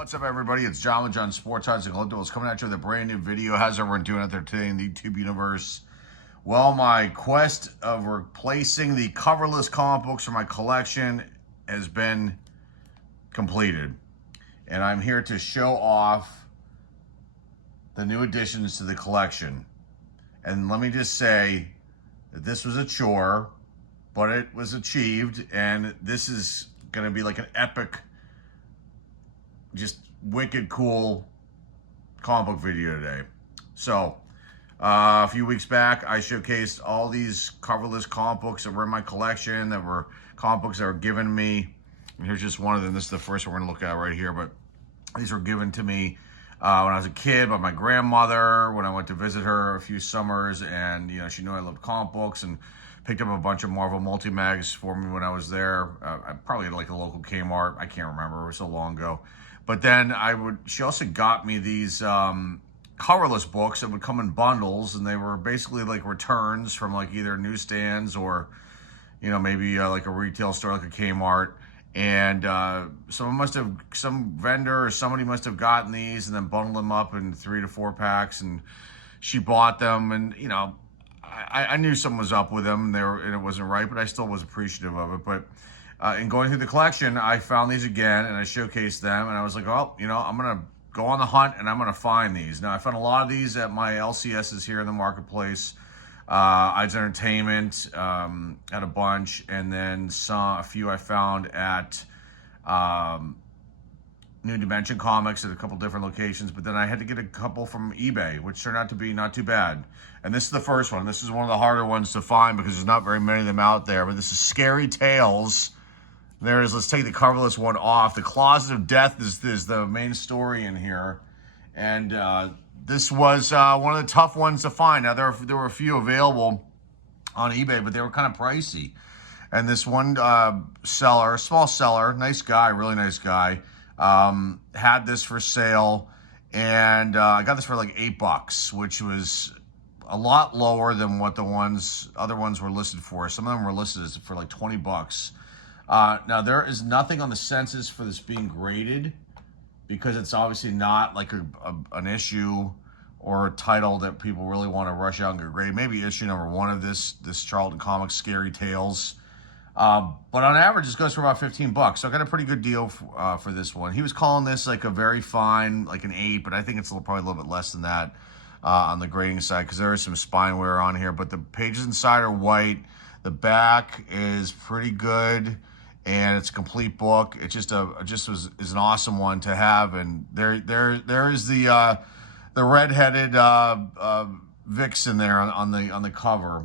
What's up, everybody? It's John with John Sports Odds and Collectibles coming at you with a brand new video. How's everyone doing out there today in the YouTube universe? Well, my quest of replacing the coverless comic books for my collection has been completed. And I'm here to show off the new additions to the collection. And let me just say that this was a chore, but it was achieved. And this is going to be like an epic, just wicked cool comic book video today. So a few weeks back, I showcased all these coverless comic books that were in my collection, that were comic books that were given to me. And here's just one of them. This is the first one we're gonna look at right here, but these were given to me when I was a kid by my grandmother, when I went to visit her a few summers, and she knew I loved comic books and picked up a bunch of Marvel multi-mags for me when I was there. I probably had like a local Kmart. I can't remember, it was so long ago. But then she also got me these coverless books that would come in bundles, and they were basically like returns from like either newsstands or, maybe like a retail store like a Kmart. And some vendor or somebody must have gotten these and then bundled them up in 3 to 4 packs, and she bought them. And I knew something was up with them, and it wasn't right, but I still was appreciative of it. But in going through the collection, I found these again, and I showcased them, and I was like, oh, I'm going to go on the hunt, and I'm going to find these. Now, I found a lot of these at my LCSs here in the marketplace. Odds Entertainment had a bunch, and then a few I found at New Dimension Comics at a couple different locations, but then I had to get a couple from eBay, which turned out to be not too bad. And this is the first one. This is one of the harder ones to find because there's not very many of them out there, but this is Scary Tales. There it is. Let's take the coverless one off. The Closet of Death is the main story in here. And this was one of the tough ones to find. Now, there were a few available on eBay, but they were kind of pricey. And this one seller, small seller, nice guy, really nice guy, had this for sale. And I got this for like $8, which was a lot lower than what the other ones were listed for. Some of them were listed for like $20. Now, there is nothing on the census for this being graded because it's obviously not like an issue or a title that people really want to rush out and get graded. Maybe issue number 1 of this Charlton Comics Scary Tales. But on average, this goes for about $15. So I got a pretty good deal for this one. He was calling this like a very fine, like an 8, but I think it's probably a little bit less than that on the grading side because there is some spine wear on here. But the pages inside are white. The back is pretty good. And it's a complete book. It is an awesome one to have. And there is the redheaded vixen there on the cover.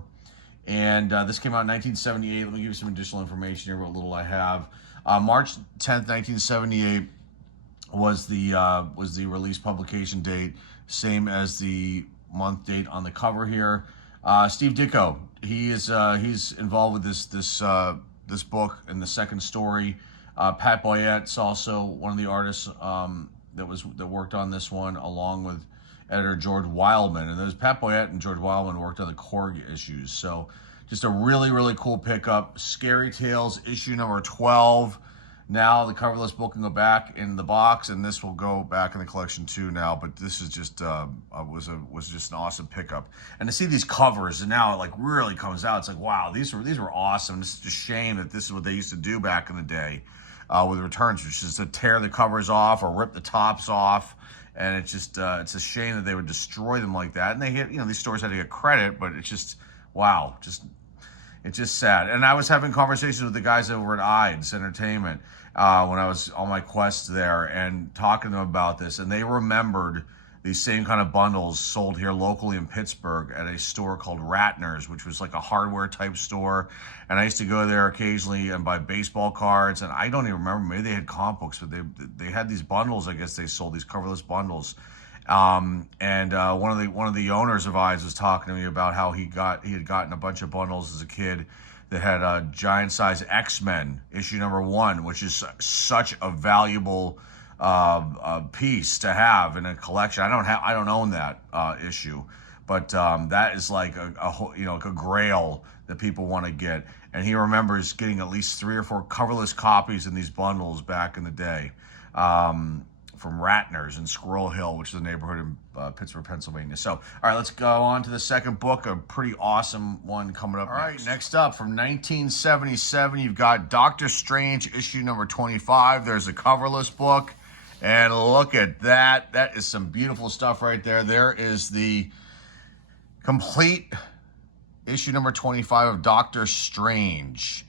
And this came out in 1978. Let me give you some additional information here, what little I have. March 10th, 1978 was the release publication date, same as the month date on the cover here. Steve Ditko, he's involved with this book in the second story. Pat Boyette's also one of the artists that worked on this one, along with editor George Wildman. And those Pat Boyette and George Wildman worked on the Korg issues. So just a really, really cool pickup. Scary Tales, issue number 12. Now the coverless book can go back in the box, and this will go back in the collection too now. But this is just was just an awesome pickup. And to see these covers, and now it like really comes out, it's like, wow, these were awesome. It's just a shame that this is what they used to do back in the day with returns, which is to tear the covers off or rip the tops off. And it's just it's a shame that they would destroy them like that. And they hit, these stores had to get credit, but it's just, wow, it's just sad. And I was having conversations with the guys over at Odds Entertainment when I was on my quest there and talking to them about this. And they remembered these same kind of bundles sold here locally in Pittsburgh at a store called Ratner's, which was like a hardware type store. And I used to go there occasionally and buy baseball cards. And I don't even remember, maybe they had comic books, but they had these bundles. I guess they sold these coverless bundles. One of the owners of Odds was talking to me about how he had gotten a bunch of bundles as a kid that had a giant size X-Men issue number 1, which is such a valuable piece to have in a collection. I don't own that issue, but that is like a grail that people want to get. And he remembers getting at least 3 or 4 coverless copies in these bundles back in the day. from Ratner's in Squirrel Hill, which is a neighborhood in Pittsburgh, Pennsylvania. So, all right, let's go on to the second book, a pretty awesome one coming up. All right, next up from 1977, you've got Doctor Strange, issue number 25. There's a coverless book, and look at that. That is some beautiful stuff right there. There is the complete issue number 25 of Doctor Strange.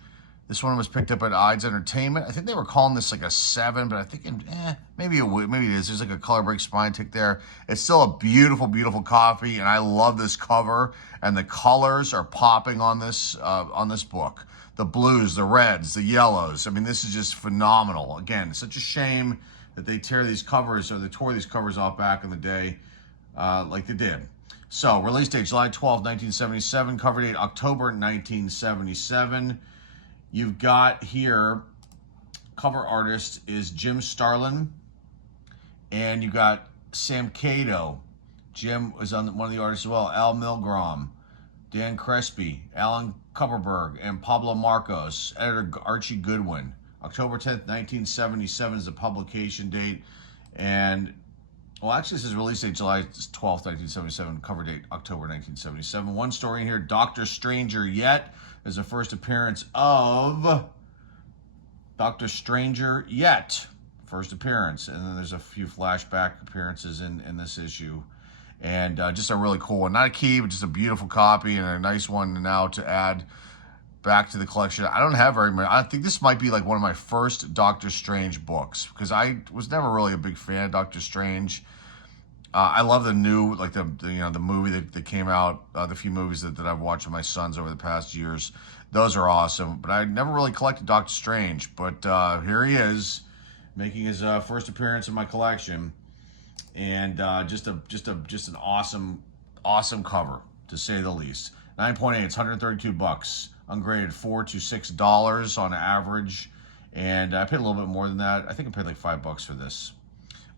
This one was picked up at Ides Entertainment. I think they were calling this like a 7, but I think maybe it is. There's like a color break spine tick there. It's still a beautiful, beautiful copy, and I love this cover. And the colors are popping on this book. The blues, the reds, the yellows. I mean, this is just phenomenal. Again, it's such a shame that they tear these covers, or they tore these covers off back in the day, like they did. So, release date July 12, 1977. Cover date October 1977. You've got here, cover artist is Jim Starlin, and you got Sam Cato. Jim was on one of the artists as well. Al Milgrom, Dan Crespi, Alan Kupperberg, and Pablo Marcos. Editor Archie Goodwin. October 10th, 1977 is the publication date. And, well, actually, this is release date July 12th, 1977. Cover date October 1977. One story in here, Dr. Stranger Yet. Is the first appearance of Dr. Stranger Yet. First appearance. And then there's a few flashback appearances in this issue. And just a really cool one. Not a key, but just a beautiful copy and a nice one now to add back to the collection. I don't have very many. I think this might be like one of my first Doctor Strange books, because I was never really a big fan of Doctor Strange. I love the new, like the movie that came out, the few movies that I've watched with my sons over the past years. Those are awesome, but I never really collected Doctor Strange. But here he is, making his first appearance in my collection, and just an awesome cover, to say the least. 9.8, it's $132, ungraded $4 to $6 on average, and I paid a little bit more than that. I think I paid like $5 for this.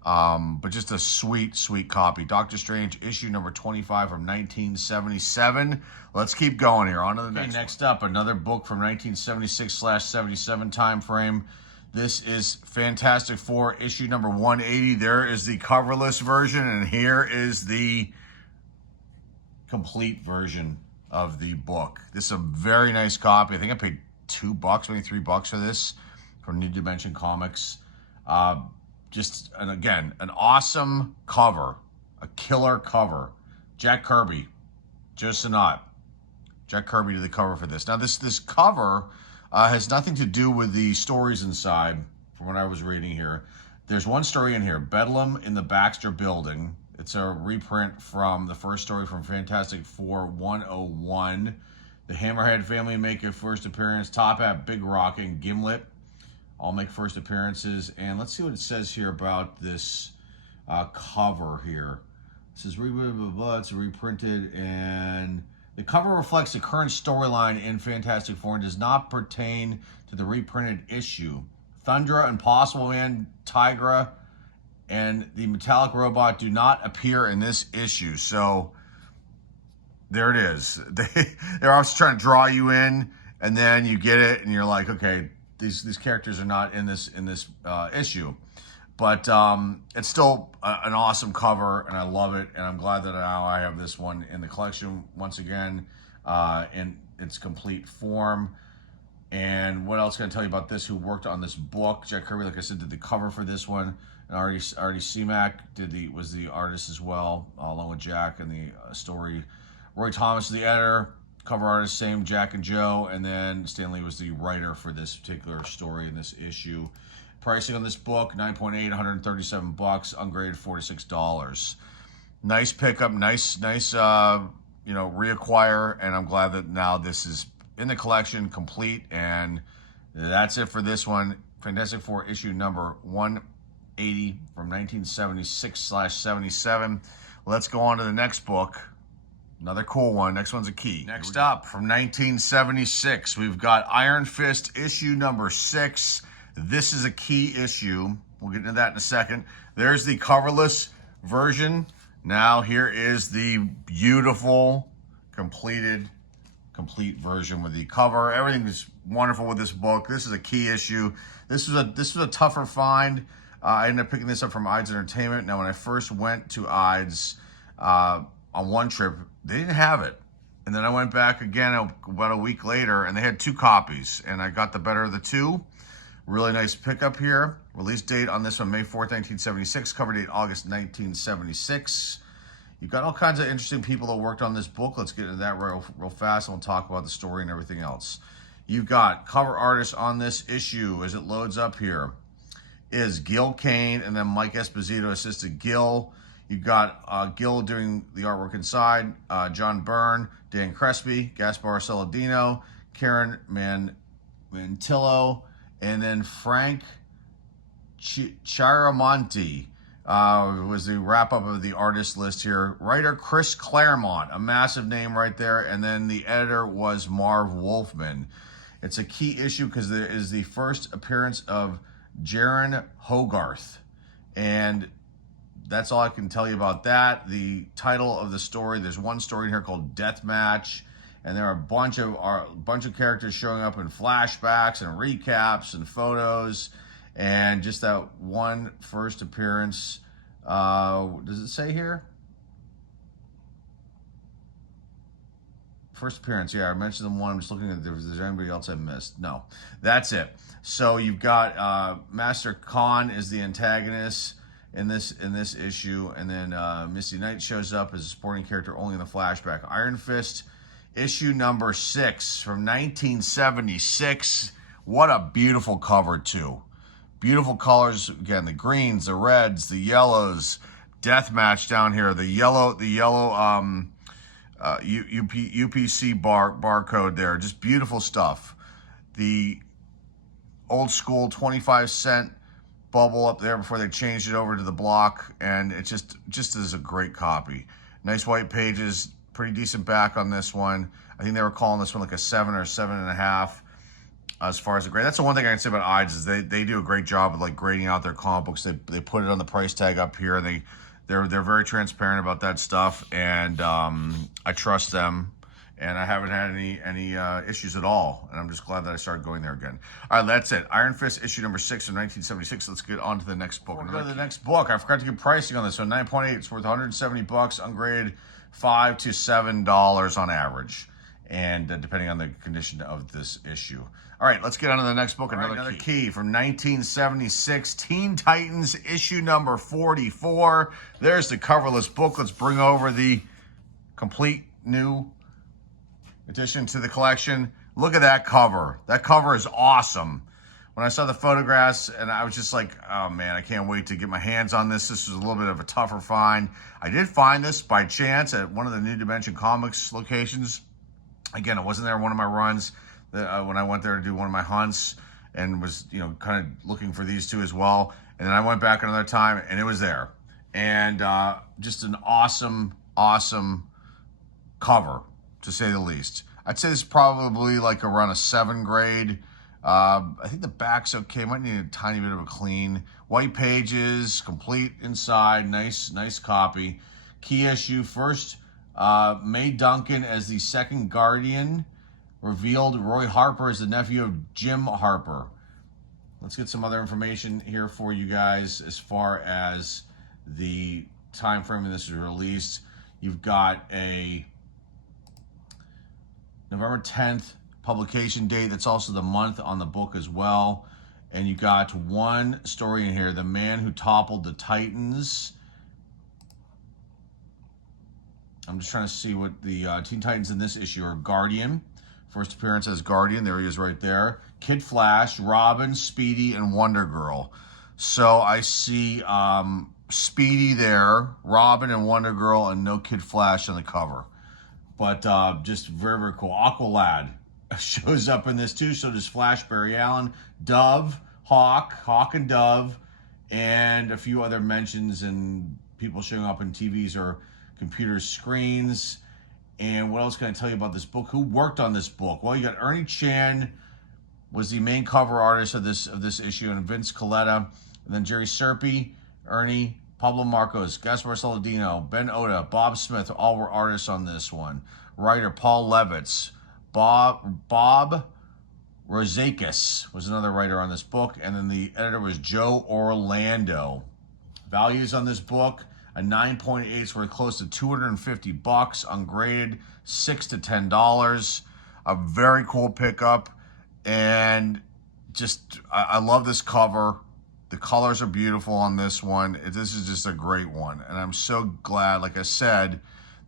But just a sweet, sweet copy. Doctor Strange, issue number 25 from 1977. Let's keep going here. On to the next. Next up, another book from 1976/77 time frame. This is Fantastic Four, issue number 180. There is the coverless version, and here is the complete version of the book. This is a very nice copy. I think I paid $2, maybe $3 for this from New Dimension Comics. Just, and again, an awesome cover, a killer cover. Jack Kirby, Joe Sinnott. Jack Kirby did the cover for this. Now, this cover has nothing to do with the stories inside, from what I was reading here. There's one story in here, Bedlam in the Baxter Building. It's a reprint from the first story from Fantastic Four 101. The Hammerhead family make a first appearance. Top Hat, Big Rock, and Gimlet all make first appearances. And let's see what it says here about this cover here. It says, it's reprinted, and the cover reflects the current storyline in Fantastic Four and does not pertain to the reprinted issue. Thundra, Impossible Man, Tigra, and the Metallic Robot do not appear in this issue. So there it is. They're also trying to draw you in, and then you get it, and you're like, okay, these characters are not in this issue. But it's still an awesome cover, and I love it, and I'm glad that now I have this one in the collection once again in its complete form. And what else can I tell you about this? Who worked on this book? Jack Kirby, like I said, did the cover for this one, and Artie Seamack was the artist as well, along with Jack, and the story. Roy Thomas, the editor. Cover artist, same, Jack and Joe, and then Stan Lee was the writer for this particular story in this issue. Pricing on this book, 9.8, $137, ungraded $4 to $6. Nice pickup, nice, reacquire, and I'm glad that now this is in the collection, complete, and that's it for this one. Fantastic Four issue number 180 from 1976/77. Let's go on to the next book. Another cool one. Next one's a key. Next up, from 1976, we've got Iron Fist issue number 6. This is a key issue. We'll get into that in a second. There's the coverless version. Now here is the beautiful, complete version with the cover. Everything is wonderful with this book. This is a key issue. This was a tougher find. I ended up picking this up from IDES Entertainment. Now, when I first went to IDES on one trip, they didn't have it. And then I went back again about a week later, and they had 2 copies, and I got the better of the 2. Really nice pickup here. Release date on this one, May 4th, 1976. Cover date, August 1976. You've got all kinds of interesting people that worked on this book. Let's get into that real fast, and we'll talk about the story and everything else. You've got cover artists on this issue as it loads up here is Gil Kane, and then Mike Esposito assisted Gil. You've got Gil doing the artwork inside, John Byrne, Dan Crespi, Gaspar Saladino, Karen Mantillo, and then Frank Chiaramonti was the wrap-up of the artist list here. Writer Chris Claremont, a massive name right there, and then the editor was Marv Wolfman. It's a key issue because it is the first appearance of Jaron Hogarth, and that's all I can tell you about that. The title of the story, there's one story in here called Deathmatch, and there are a bunch of characters showing up in flashbacks and recaps and photos, and just that one first appearance. Does it say here? First appearance, yeah, I mentioned the one. I'm just looking at if there's anybody else I missed. No, that's it. So you've got Master Khan is the antagonist in this issue, and then Misty Knight shows up as a supporting character only in the flashback. Iron Fist, issue number 6 from 1976. What a beautiful cover too. Beautiful colors again. The greens, the reds, the yellows. Deathmatch down here. The yellow UPC barcode there. Just beautiful stuff. The old school 25-cent bubble up there before they changed it over to the block, and it just is a great copy. Nice white pages, pretty decent back on this one. I think they were calling this one like a 7 or 7.5 as far as the grade. That's the one thing I can say about IDES is they do a great job of like grading out their comic books. They put it on the price tag up here. They're very transparent about that stuff, and I trust them. And I haven't had any issues at all, and I'm just glad that I started going there again. All right, that's it. Iron Fist, issue number 6 of 1976. Let's get on to the next book. Go to the next book. I forgot to give pricing on this. So 9.8, it's worth $170, ungraded $5 to $7 on average, and depending on the condition of this issue. All right, let's get on to the next book. Another key from 1976, Teen Titans, issue number 44. There's the coverless book. Let's bring over the complete new addition to the collection. Look at that cover. That cover is awesome. When I saw the photographs, and I was just like, oh man, I can't wait to get my hands on this. This was a little bit of a tougher find. I did find this by chance at one of the New Dimension Comics locations. Again, it wasn't there one of my runs when I went there to do one of my hunts, and was, kind of looking for these two as well. And then I went back another time, and it was there. And just an awesome, awesome cover, to say the least. I'd say this is probably like around a 7 grade. I think the back's okay. Might need a tiny bit of a clean. White pages, complete inside. Nice copy. Key issue first. Mae Duncan as the second Guardian. Revealed Roy Harper as the nephew of Jim Harper. Let's get some other information here for you guys as far as the time frame when this was released. You've got a November 10th publication date. That's also the month on the book as well. And you got one story in here, The Man Who Toppled the Titans. I'm just trying to see what the Teen Titans in this issue are. Guardian. First appearance as Guardian. There he is right there. Kid Flash, Robin, Speedy, and Wonder Girl. So I see Speedy there, Robin and Wonder Girl, and no Kid Flash on the cover. But just very, very cool. Aqualad shows up in this too. So does Flash, Barry Allen, Dove, Hawk and Dove, and a few other mentions and people showing up in TVs or computer screens. And what else can I tell you about this book? Who worked on this book? Well, you got Ernie Chan was the main cover artist of this issue, and Vince Coletta, and then Jerry Serpi, Ernie, Pablo Marcos, Gaspar Saladino, Ben Oda, Bob Smith, all were artists on this one. Writer Paul Levitz, Bob Rozakis was another writer on this book, and then the editor was Joe Orlando. Values on this book, a 9.8 is worth close to $250, ungraded, $6 to $10. A very cool pickup, and just I love this cover. The colors are beautiful on this one. This is just a great one, and I'm so glad, like I said,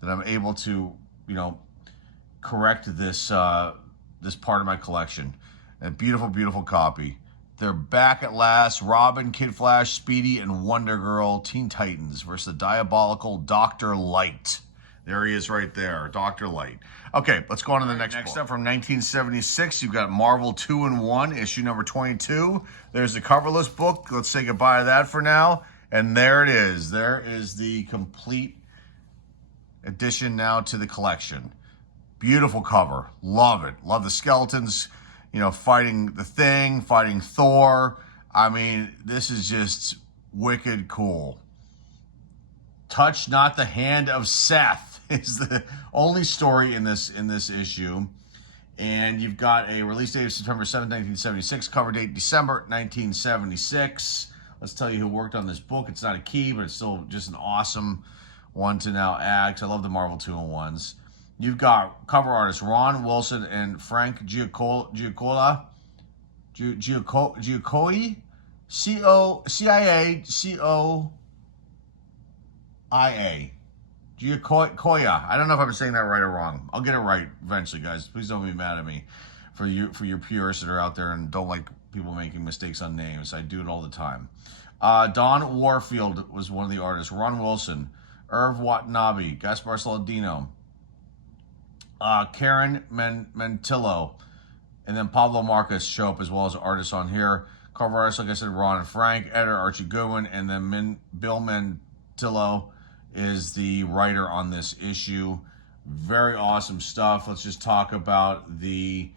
that I'm able to, correct this this part of my collection. A beautiful, beautiful copy. They're back at last. Robin, Kid Flash, Speedy, and Wonder Girl, Teen Titans versus the diabolical Dr. Light. There he is right there, Dr. Light. Okay, let's go on to the next book. Up from 1976, you've got Marvel 2-in-1, issue number 22. There's the Coverless book. Let's say goodbye to that for now. And there it is. There is the complete addition now to the collection. Beautiful cover. Love it. Love the skeletons, fighting the Thing, fighting Thor. I mean, this is just wicked cool. Touch Not the Hand of Seth is the only story in this issue. And you've got a release date of September 7th, 1976, cover date December 1976. Let's tell you who worked on this book. It's not a key, but it's still just an awesome one to now add, because I love the Marvel 2-in-1s. You've got cover artists Ron Wilson and Frank Giacoia, Giacoia. Giacoia. I don't know if I'm saying that right or wrong. I'll get it right eventually, guys. Please don't be mad at me for your purists that are out there and don't like people making mistakes on names. I do it all the time. Don Warfield was one of the artists. Ron Wilson, Irv Watanabe, Gaspar Saladino, Karen Mentillo, and then Pablo Marcus show up as well as artists on here. Cover artists, like I said, Ron and Frank. Editor, Archie Goodwin, and then Bill Mentillo is the writer on this issue. Very awesome stuff. Let's just talk about the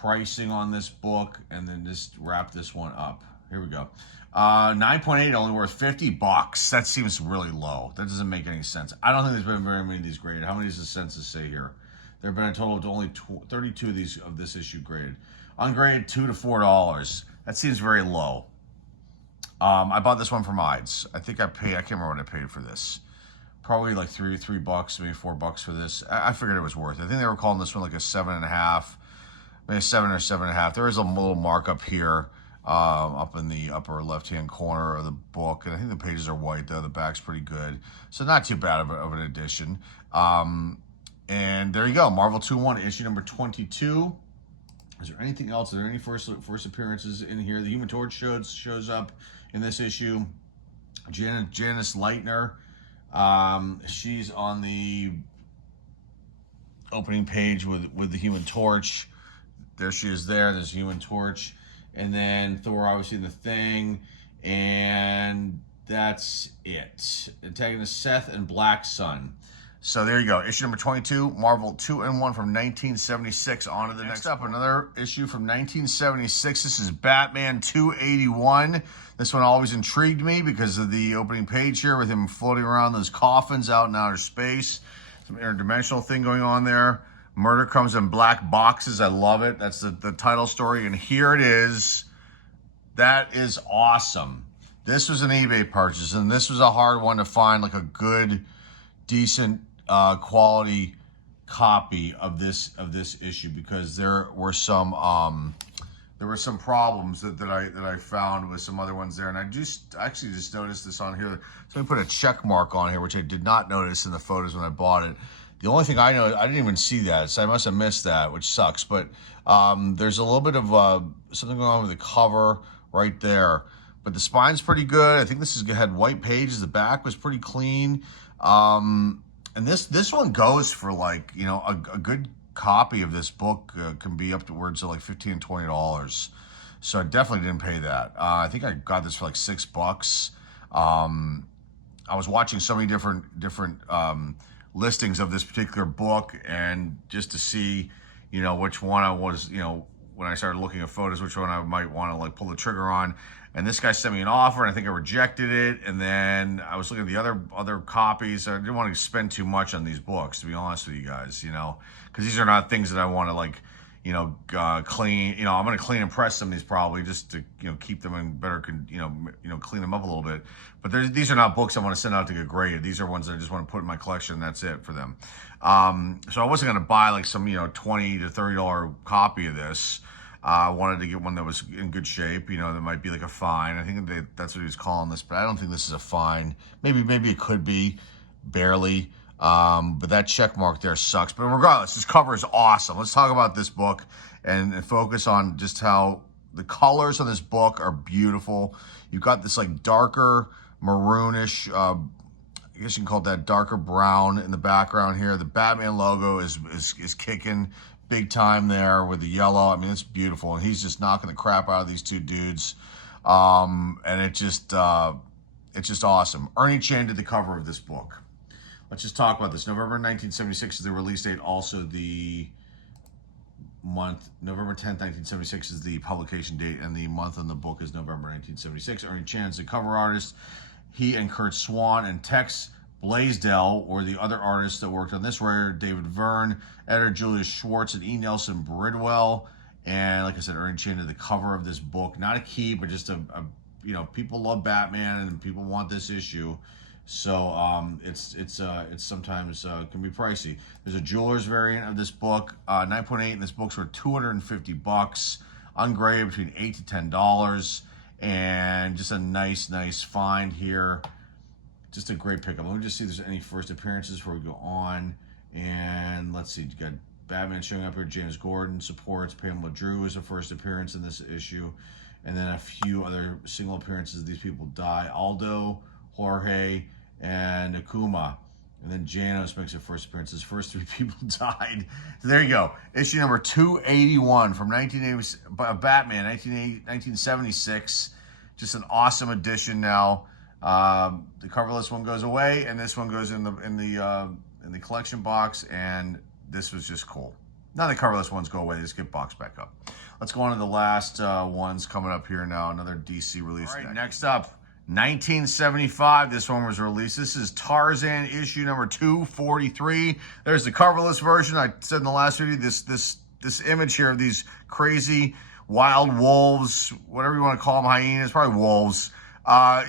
pricing on this book and then just wrap this one up. Here we go. 9.8, only worth $50. That seems really low. That doesn't make any sense. I don't think there's been very many of these graded. How many does the census say here? There have been a total of only 32 of this issue graded. Ungraded, $2 to $4. That seems very low. I bought this one from Ides. I think I can't remember what I paid for this. Probably like $3, maybe $4 for this. I figured it was worth it. I think they were calling this one like a 7.5, maybe 7 or 7.5. There is a little markup here. Up in the upper left-hand corner of the book. And I think the pages are white, though. The back's pretty good. So not too bad of an edition. And there you go. Marvel 2-in-1, issue number 22. Is there anything else? Are there any first appearances in here? The Human Torch shows up in this issue. Janice Leitner. She's on the opening page with the Human Torch. There she is there. There's Human Torch. And then Thor, obviously, in the Thing. And that's it. Antagonist Seth and Black Sun. So there you go. Issue number 22, Marvel 2-in-1 from 1976. On to the next up. Another issue from 1976. This is Batman 281. This one always intrigued me because of the opening page here with him floating around those coffins out in outer space. Some interdimensional thing going on there. Murder comes in black boxes. I love it. That's the title story. And here it is. That is awesome. This was an eBay purchase, and this was a hard one to find, like a good, decent quality copy of this issue, because there were some problems that I found with some other ones there, and I actually just noticed this on here. So let me put a check mark on here, which I did not notice in the photos when I bought it. The only thing I know, I didn't even see that, so I must have missed that, which sucks. But there's a little bit of something going on with the cover right there. But the spine's pretty good. I think this had white pages. The back was pretty clean. And this one goes for like, a good copy of this book can be upwards of like $15 and $20. So I definitely didn't pay that. I think I got this for like $6. I was watching so many different listings of this particular book, and just to see, which one I was, when I started looking at photos, which one I might want to like pull the trigger on. And this guy sent me an offer, and I think I rejected it. And then I was looking at the other copies. I didn't want to spend too much on these books, to be honest with you guys, because these are not things that I want to like, clean. I'm going to clean and press some of these probably just to, keep them in better, clean them up a little bit. But these are not books I want to send out to get graded. These are ones that I just want to put in my collection. And that's it for them. So I wasn't going to buy like some, $20 to $30 copy of this. I wanted to get one that was in good shape. That might be like a fine. I think that's what he was calling this, but I don't think this is a fine. Maybe it could be, barely. But that check mark there sucks. But regardless, this cover is awesome. Let's talk about this book and focus on just how the colors on this book are beautiful. You've got this like darker maroonish, I guess you can call it that, darker brown in the background here. The Batman logo is kicking big time there with the yellow. I mean, it's beautiful. And he's just knocking the crap out of these two dudes. And it's just awesome. Ernie Chan did the cover of this book. Let's just talk about this. November 1976 is the release date. Also the month, November 10th, 1976 is the publication date, and the month on the book is November 1976. Ernie Chan's the cover artist. He and Kurt Swan and Tex Blaisdell were the other artists that worked on this. Writer David Verne, editor Julius Schwartz, and E. Nelson Bridwell. And like I said, Ernie Chan did the cover of this book. Not a key, but just people love Batman and people want this issue. So it's sometimes can be pricey. There's a jeweler's variant of this book, 9.8, and this book's worth $250, ungraded between $8 to $10, and just a nice find here. Just a great pickup. Let me just see if there's any first appearances before we go on. And let's see, you got Batman showing up here. James Gordon supports. Pamela Drew is a first appearance in this issue, and then a few other single appearances. These people die: Aldo, Jorge, and Akuma. And then Janos makes her first appearance. His first three people died. So there you go. Issue number 281 from Batman, 1976. Just an awesome edition now. The coverless one goes away, and this one goes in the collection box, and this was just cool. Now the coverless ones go away. They just get boxed back up. Let's go on to the last ones coming up here now. Another DC release. All right, next up. 1975, this one was released. This is Tarzan issue number 243. There's the coverless version. I said in the last video, this image here of these crazy wild wolves, whatever you want to call them, hyenas, probably wolves,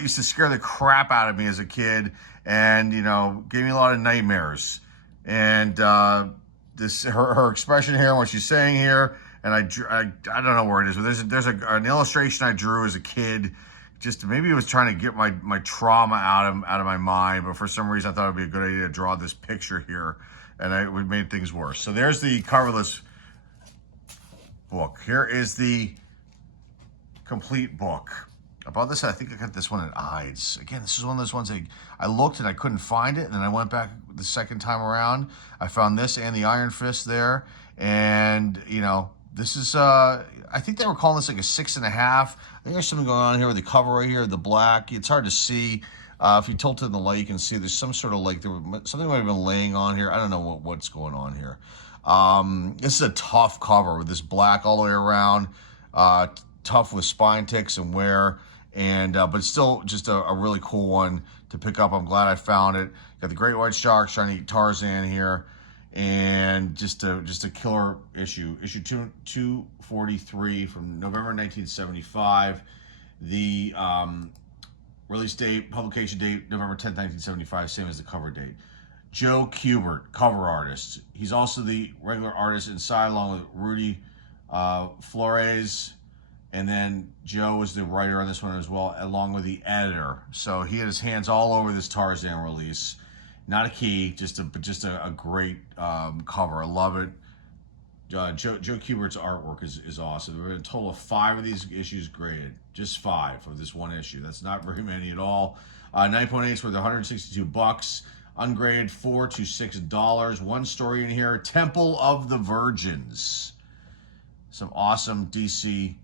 used to scare the crap out of me as a kid, and gave me a lot of nightmares. And this her expression here, what she's saying here, and I don't know where it is, but there's an illustration I drew as a kid. Just maybe it was trying to get my trauma out of my mind, but for some reason I thought it'd be a good idea to draw this picture here, and it made things worse. So there's the coverless book. Here is the complete book. About this, I think I got this one at Ides. Again, this is one of those ones I looked and I couldn't find it, and then I went back the second time around. I found this and the Iron Fist there, and this is I think they were calling this like a 6.5. I think there's something going on here with the cover right here, the black. It's hard to see. If you tilt it in the light, you can see there's some sort of something might have been laying on here. I don't know what's going on here. This is a tough cover with this black all the way around. Tough with spine ticks and wear, and but still just a really cool one to pick up. I'm glad I found it. Got the Great White Shark trying to eat Tarzan here. And just a killer issue 243 from November 1975. The release date, publication date, November 10th, 1975, same as the cover date. Joe Kubert, cover artist. He's also the regular artist inside, along with Rudy Flores. And then Joe was the writer on this one as well, along with the editor. So he had his hands all over this Tarzan release. Not a key, just a great cover. I love it. Joe Kubert's artwork is awesome. There were a total of 5 of these issues graded. Just 5 of this one issue. That's not very many at all. 9.8's worth $162. Ungraded $4 to $6. One story in here, Temple of the Virgins. Some awesome DC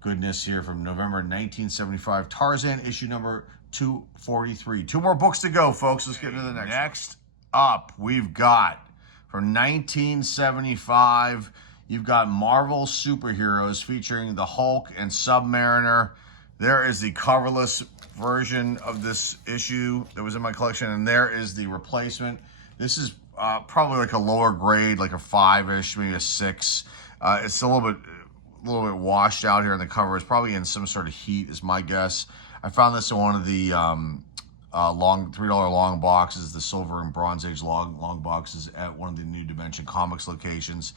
goodness here from November 1975. Tarzan issue number 243. 2 more books to go, folks. Let's get into the next. Next up, we've got from 1975, you've got Marvel Superheroes featuring the Hulk and Submariner. There is the coverless version of this issue that was in my collection, and there is the replacement. This is probably like a lower grade, like a 5-ish, maybe a 6. It's a little bit washed out here in the cover. It's probably in some sort of heat, is my guess. I found this in one of the long $3 long boxes, the silver and bronze age long boxes at one of the New Dimension Comics locations.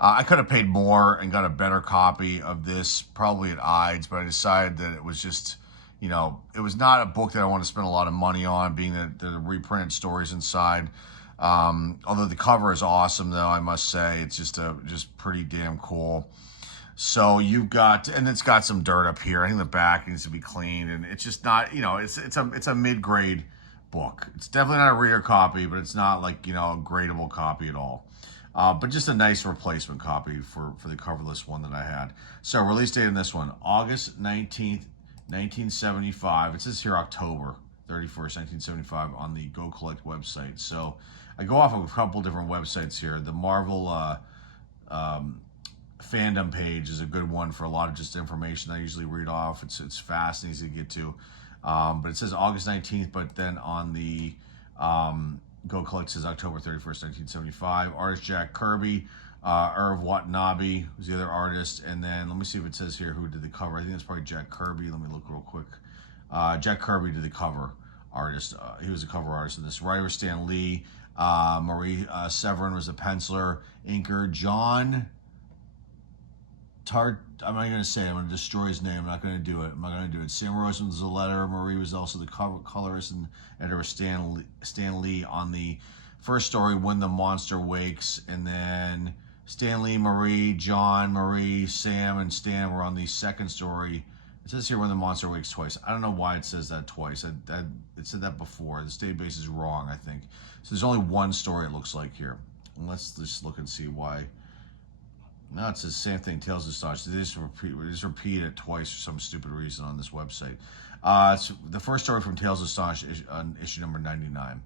I could have paid more and got a better copy of this, probably at Ides, but I decided that it was just, you know, it was not a book that I want to spend a lot of money on, being that the reprinted stories inside. Although the cover is awesome, though, I must say, it's just pretty damn cool. So you've got, and it's got some dirt up here. I think the back needs to be cleaned, and it's just not, you know, it's a mid-grade book. It's definitely not a reader copy, but it's not like, you know, a gradable copy at all. But just a nice replacement copy for the coverless one that I had. So release date on this one, August 19th, 1975. It says here October 31st, 1975 on the Go Collect website. So I go off of a couple different websites here. The Marvel fandom page is a good one for a lot of just information I usually read off. It's fast and easy to get to. But it says August 19th, but then on the Go Collect says October 31st, 1975. Artist Jack Kirby, Irv Watanabe was the other artist. And then let me see if it says here who did the cover. I think it's probably Jack Kirby. Let me look real quick. Jack Kirby did the cover artist. He was a cover artist in this. Writer Stan Lee. Marie Severin was the penciler. Inker John I'm not going to say it. I'm going to destroy his name. I'm not going to do it. I'm not going to do it. Sam Rosen was the letter. Marie was also the colorist, and editor Stan Lee on the first story, When the Monster Wakes. And then Stan Lee, Marie, John, Marie, Sam, and Stan were on the second story. It says here When the Monster Wakes twice. I don't know why it says that twice. It said that before. The database is wrong, I think. So there's only one story, it looks like, here. And let's just look and see why. No, it's the same thing, Tales of Astonishing. They just repeat it twice for some stupid reason on this website. It's the first story from Tales of Astonishing on issue number 99.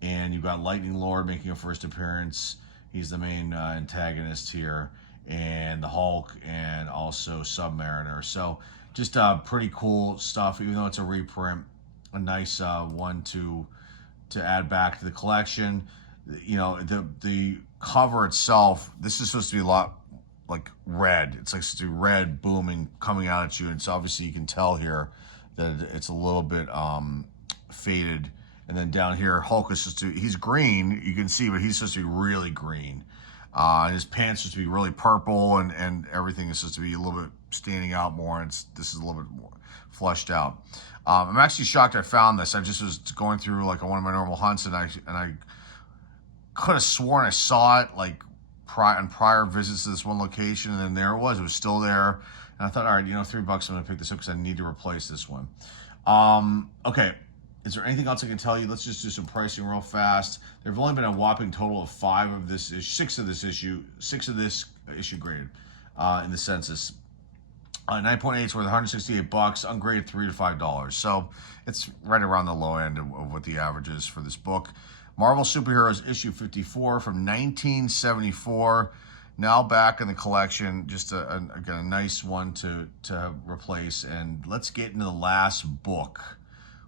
And you've got Lightning Lord making a first appearance. He's the main antagonist here. And the Hulk and also Submariner. So just pretty cool stuff, even though it's a reprint. A nice one to add back to the collection. You know, the cover itself, this is supposed to be a lot like red. It's like supposed to be red booming coming out at you. And it's obviously, you can tell here that it's a little bit faded. And then down here, Hulk is supposed to, he's green, you can see, but he's supposed to be really green. His pants are supposed to be really purple, and everything is supposed to be a little bit standing out more. And this is a little bit more fleshed out. I'm actually shocked I found this. I just was going through like one of my normal hunts, and I could have sworn I saw it like on prior visits to this one location, and then there it was still there. And I thought, all right, you know, $3, I'm gonna pick this up because I need to replace this one. Okay, is there anything else I can tell you? Let's just do some pricing real fast. There have only been a whopping total of 6 of this issue graded in the census. 9.8 is worth $168, ungraded $3 to $5. So it's right around the low end of what the average is for this book. Marvel Superheroes issue 54 from 1974, now back in the collection. Just again, a nice one to replace. And let's get into the last book,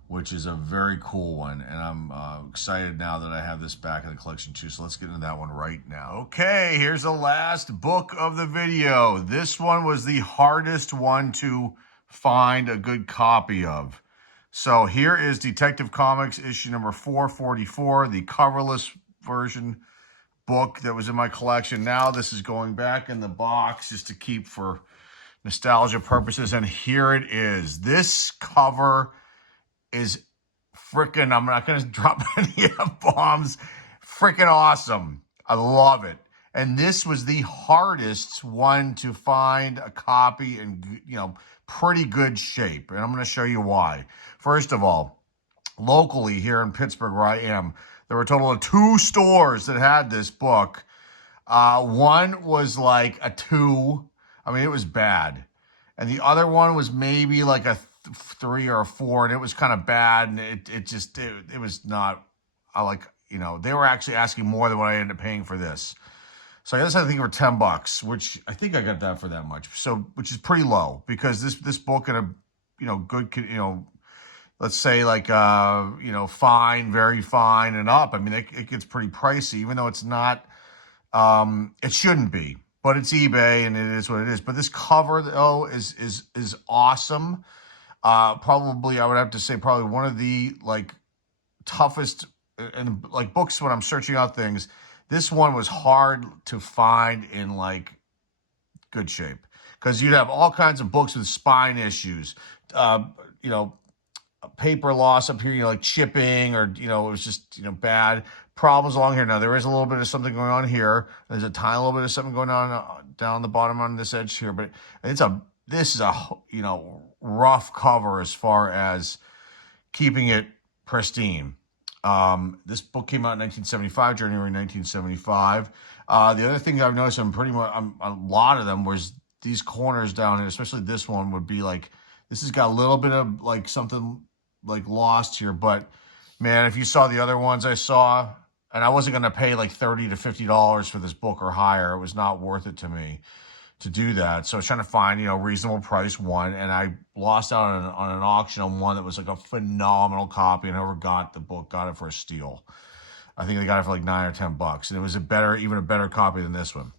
which is a very cool one. And I'm excited now that I have this back in the collection too. So let's get into that one right now. Okay, here's the last book of the video. This one was the hardest one to find a good copy of. So here is Detective Comics issue number 444, the coverless version book that was in my collection. Now this is going back in the box just to keep for nostalgia purposes. And here it is. This cover is freaking, I'm not going to drop any F-bombs, freaking awesome. I love it. And this was the hardest one to find a copy in, you know, pretty good shape. And I'm going to show you why. First of all, locally here in Pittsburgh where I am, there were a total of 2 stores that had this book. One was like a 2. I mean, it was bad. And the other one was maybe like a 3 or a 4, and it was kind of bad. And it was not, you know, they were actually asking more than what I ended up paying for this. So I guess I think for $10, which I think I got that for that much. So, which is pretty low, because this book in a, you know, good, you know, let's say like, you know, fine, very fine and up. I mean, it gets pretty pricey, even though it's not, it shouldn't be. but it's eBay and it is what it is. But this cover though is awesome. Probably I would have to say probably one of the like toughest and like books when I'm searching out things. This one was hard to find in like good shape because you'd have all kinds of books with spine issues, you know, paper loss up here, you know, like chipping or, you know, it was just, you know, bad problems along here. Now there is a little bit of something going on here. There's a tiny little bit of something going on down the bottom on this edge here, but this is a, you know, rough cover as far as keeping it pristine. This book came out in 1975, January 1975. The other thing I've noticed on pretty much a lot of them was these corners down here, especially this one would be like, this has got a little bit of like something like lost here, but man, if you saw the other ones I saw, and I wasn't going to pay like $30 to $50 for this book or higher, it was not worth it to me to do that. So I was trying to find, you know, reasonable price one, and I lost out on an auction on one that was like a phenomenal copy, and whoever got the book got it for a steal. I think they got it for like $9 or $10, and it was even a better copy than this one.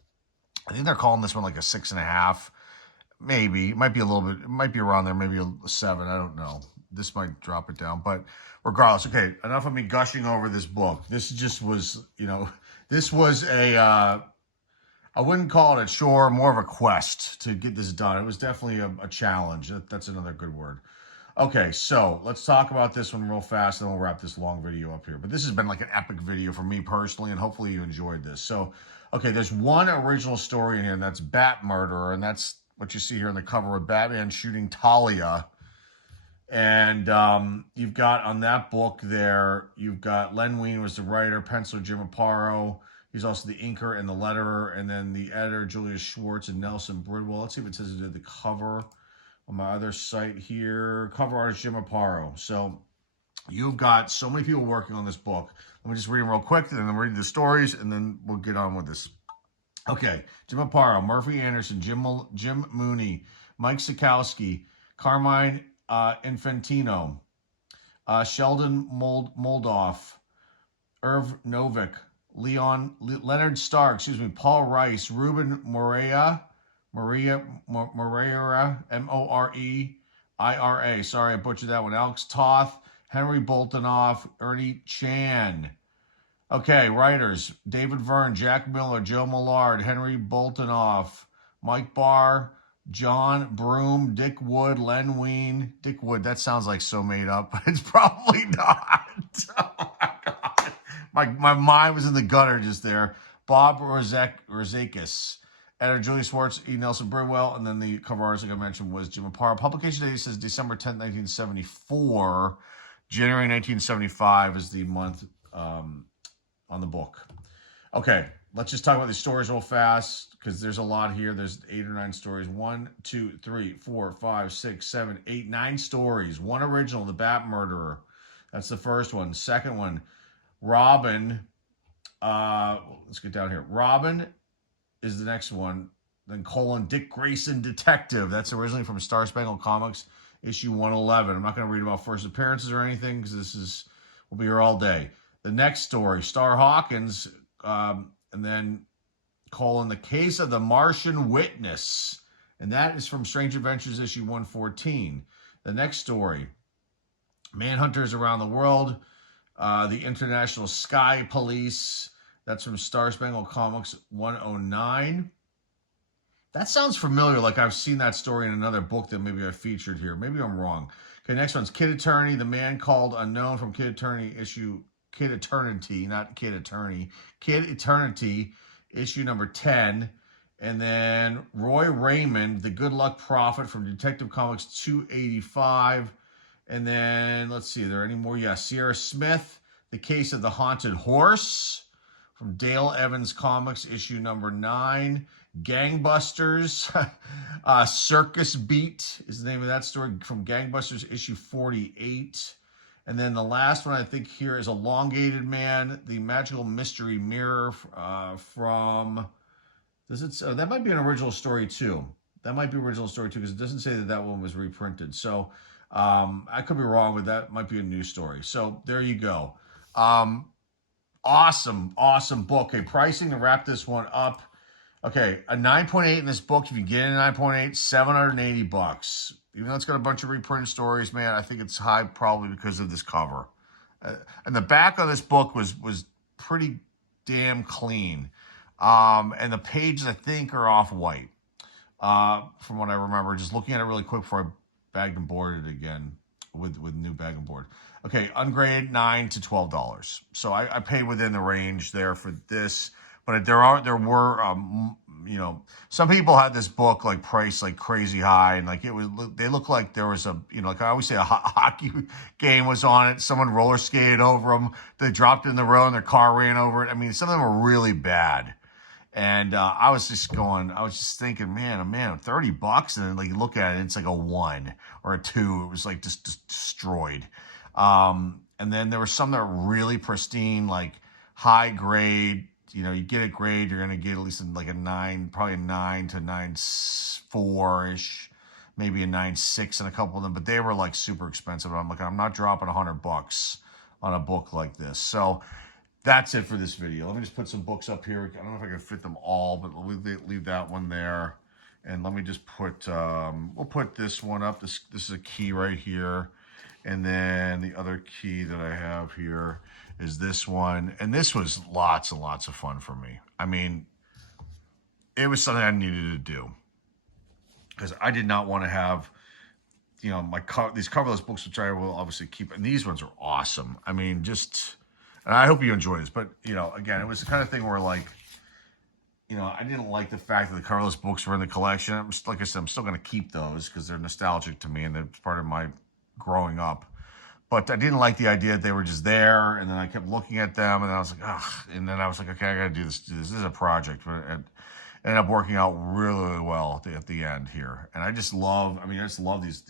I think they're calling this one like a 6.5. Maybe it might be a little bit, it might be around there, maybe a 7. I don't know. This might drop it down, but regardless, okay, enough of me gushing over this book. This just was, you know, this was I wouldn't call it a chore, more of a quest to get this done. It was definitely a challenge. That's another good word. Okay, so let's talk about this one real fast, and then we'll wrap this long video up here. But this has been like an epic video for me personally, and hopefully you enjoyed this. So, okay, there's one original story in here, and that's Bat Murderer, and that's what you see here on the cover with Batman shooting Talia. And you've got on that book there, you've got Len Wein was the writer, penciler Jim Aparo. He's also the inker and the letterer, and then the editor, Julius Schwartz and Nelson Bridwell. Let's see if it says it did the cover on my other site here. Cover artist, Jim Aparo. So you've got so many people working on this book. Let me just read them real quick, and then read the stories, and then we'll get on with this. Okay, Jim Aparo, Murphy Anderson, Jim Mooney, Mike Sikowski, Carmine Infantino, Sheldon Moldoff, Irv Novick, Leonard Starr, Paul Rice, Ruben Moreira, Moreira, sorry, I butchered that one, Alex Toth, Henry Boltonoff, Ernie Chan. Okay, writers, David Verne, Jack Miller, Joe Millard, Henry Boltonoff, Mike Barr, John Broom, Dick Wood, Len Wein. Dick Wood, that sounds like so made up, but it's probably not. Oh my God. My mind was in the gutter just there. Bob Rozakis. Editor Julie Schwartz, E. Nelson Bridwell, and then the cover artist, like I mentioned, was Jim Aparo. Publication date says December 10th, 1974. January 1975 is the month on the book. Okay, let's just talk about these stories real fast because there's a lot here. There's 8 or 9 stories. 1, 2, 3, 4, 5, 6, 7, 8, 9 stories. One original, The Bat Murderer. That's the first one. Second one, Robin. Let's get down here. Robin is the next one. Then Dick Grayson Detective. That's originally from Star Spangled Comics, issue 111. I'm not going to read about first appearances or anything because we'll be here all day. The next story, Star Hawkins, and then The Case of the Martian Witness. And that is from Strange Adventures, issue 114. The next story, Manhunters Around the World, the International Sky Police. That's from Star Spangled Comics 109. That sounds familiar, like I've seen that story in another book that maybe I featured here. Maybe I'm wrong. Okay, next one's Kid Attorney, The Man Called Unknown from Kid Eternity, not Kid Attorney. Kid Eternity, issue number 10. And then Roy Raymond, The Good Luck Prophet from Detective Comics 285. And then, let's see, are there any more? Yeah, Sierra Smith, The Case of the Haunted Horse from Dale Evans Comics, issue number 9. Gangbusters, Circus Beat is the name of that story from Gangbusters, issue 48. And then the last one I think here is Elongated Man, The Magical Mystery Mirror from, that might be an original story too. That might be original story too because it doesn't say that one was reprinted. So I could be wrong, but that might be a new story. So there you go. Awesome book. Okay, pricing to wrap this one up. Okay, a 9.8 in this book. If you get a 9.8, $780. Even though it's got a bunch of reprinted stories, man, I think it's high probably because of this cover. And the back of this book was pretty damn clean. And the pages, I think, are off-white. From what I remember, just looking at it really quick before I bagged and boarded it again with new bag and board. Okay, ungraded $9 to $12. So I paid within the range there for this. But there were some people had this book like priced like crazy high, and like they looked like there was a like I always say a hockey game was on it. Someone roller skated over them. They dropped it in the road and their car ran over it. I mean, some of them were really bad. And I was just thinking, man, $30, and then like you look at it, it's like a 1 or a 2. It was like just destroyed. And then there were some that were really pristine, like high grade. You get a grade, you're gonna get at least like a 9, probably a 9 to 9.4 ish, maybe a 9.6 in a couple of them. But they were like super expensive. I'm like, I'm not dropping $100 on a book like this. So that's it for this video. Let me just put some books up here. I don't know if I can fit them all, but we'll leave that one there. And let me just put, we'll put this one up. This is a key right here. And then the other key that I have here is this one. And this was lots and lots of fun for me. I mean, it was something I needed to do. Because I did not want to have, these coverless books, which I will obviously keep. And these ones are awesome. I mean, and I hope you enjoy this. But, again, it was the kind of thing where, like, I didn't like the fact that the coverless books were in the collection. Like I said, I'm still going to keep those because they're nostalgic to me and they're part of my growing up. But I didn't like the idea that they were just there, and then I kept looking at them, and I was like, ugh. And then I was like, okay, I got to do this. This is a project. But it ended up working out really, really well at the end here. And I just love these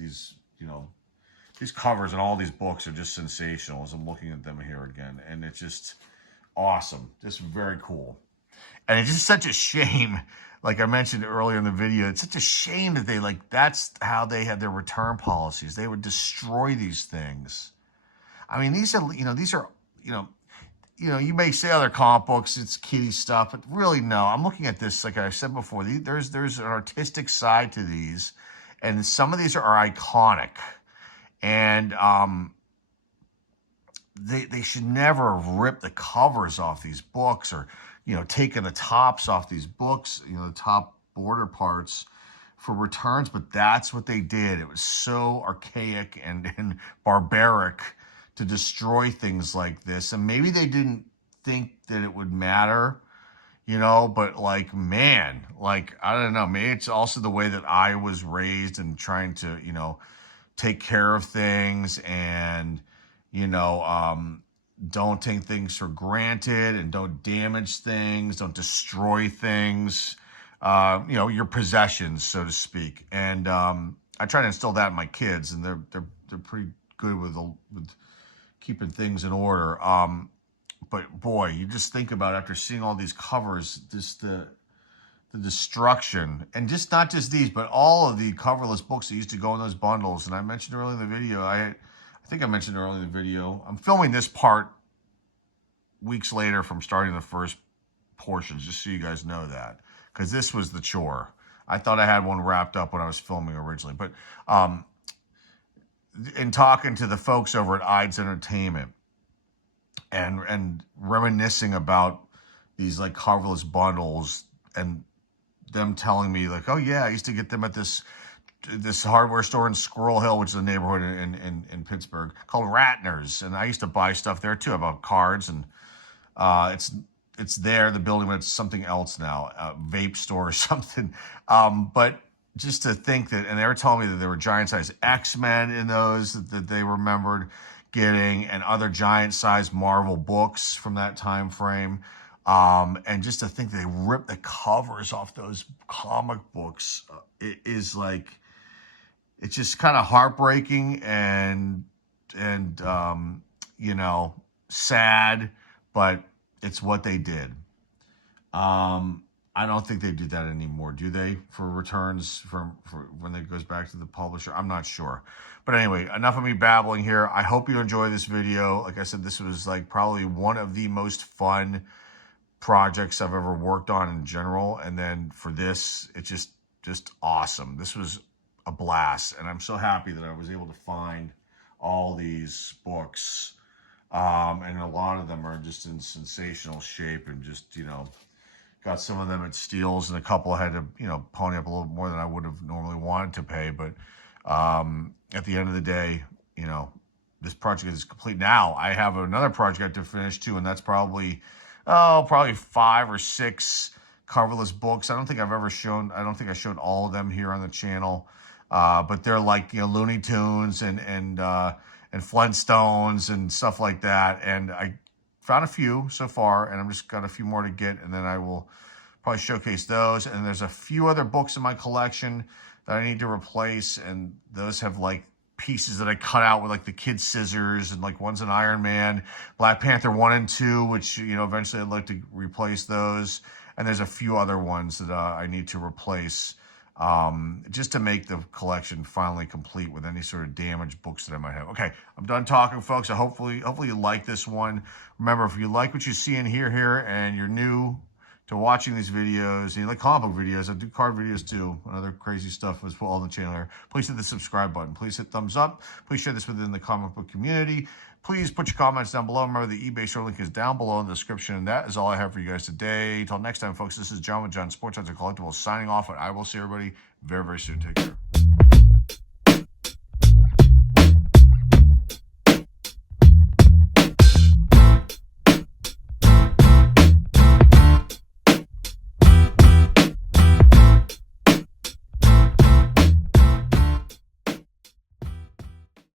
these covers and all these books are just sensational as I'm looking at them here again. And it's just awesome. Just very cool. And it's just such a shame, like I mentioned earlier in the video, it's such a shame that that's how they had their return policies. They would destroy these things. I mean, these are, you may say other comic books, it's kiddie stuff, but really no. I'm looking at this, like I said before, there's an artistic side to these, and some of these are iconic. And they should never have ripped the covers off these books or, taken the tops off these books, the top border parts for returns. But that's what they did. It was so archaic and barbaric to destroy things like this. And maybe they didn't think that it would matter, but like, man, like, I don't know. Maybe it's also the way that I was raised and trying to, take care of things and, don't take things for granted and don't damage things, don't destroy things, your possessions, so to speak. And I try to instill that in my kids, and they're pretty good with keeping things in order. But boy, you just think about after seeing all these covers, just the destruction, and not just these, but all of the coverless books that used to go in those bundles. And I mentioned earlier in the video, I think I mentioned earlier in the video, I'm filming this part weeks later from starting the first portions, just so you guys know that, because this was the chore. I thought I had one wrapped up when I was filming originally, but in talking to the folks over at Ides Entertainment and reminiscing about these like coverless bundles, and them telling me like, oh yeah, I used to get them at this hardware store in Squirrel Hill, which is a neighborhood in Pittsburgh called Ratner's, and I used to buy stuff there too. About cards, and it's there, the building, but it's something else now, a vape store or something. But just to think that, and they were telling me that there were giant size X-Men in those that they remembered getting, and other giant size Marvel books from that time frame. And just to think they ripped the covers off those comic books, it is like, it's just kind of heartbreaking and sad, but it's what they did. I don't think they do that anymore, do they? For returns for when it goes back to the publisher? I'm not sure. But anyway, enough of me babbling here. I hope you enjoy this video. Like I said, this was like probably one of the most fun projects I've ever worked on in general. And then for this, it's just awesome. This was a blast. And I'm so happy that I was able to find all these books. And a lot of them are just in sensational shape, and just, got some of them at Steele's, and a couple had to, pony up a little more than I would have normally wanted to pay. But at the end of the day, this project is complete. Now I have another project to finish too, and that's probably 5 or 6 coverless books. I don't think I showed all of them here on the channel. But they're like, Looney Tunes and Flintstones and stuff like that. And I found a few so far, and I'm just got a few more to get, and then I will probably showcase those. And there's a few other books in my collection that I need to replace, and those have like pieces that I cut out with like the kid scissors, and like one's an Iron Man, Black Panther 1 and 2, which, eventually I'd like to replace those. And there's a few other ones that I need to replace, just to make the collection finally complete with any sort of damaged books that I might have. Okay, I'm done talking, folks. Hopefully you like this one. Remember, if you like what you see and hear here, and you're new to watching these videos, and you like comic book videos, I do card videos too, and other crazy stuff as well on the channel here, please hit the subscribe button. Please hit thumbs up. Please share this within the comic book community. Please put your comments down below. Remember, the eBay store link is down below in the description. And that is all I have for you guys today. Until next time, folks, this is John with John Sports Cards and Collectibles signing off, and I will see everybody very, very soon. Take care.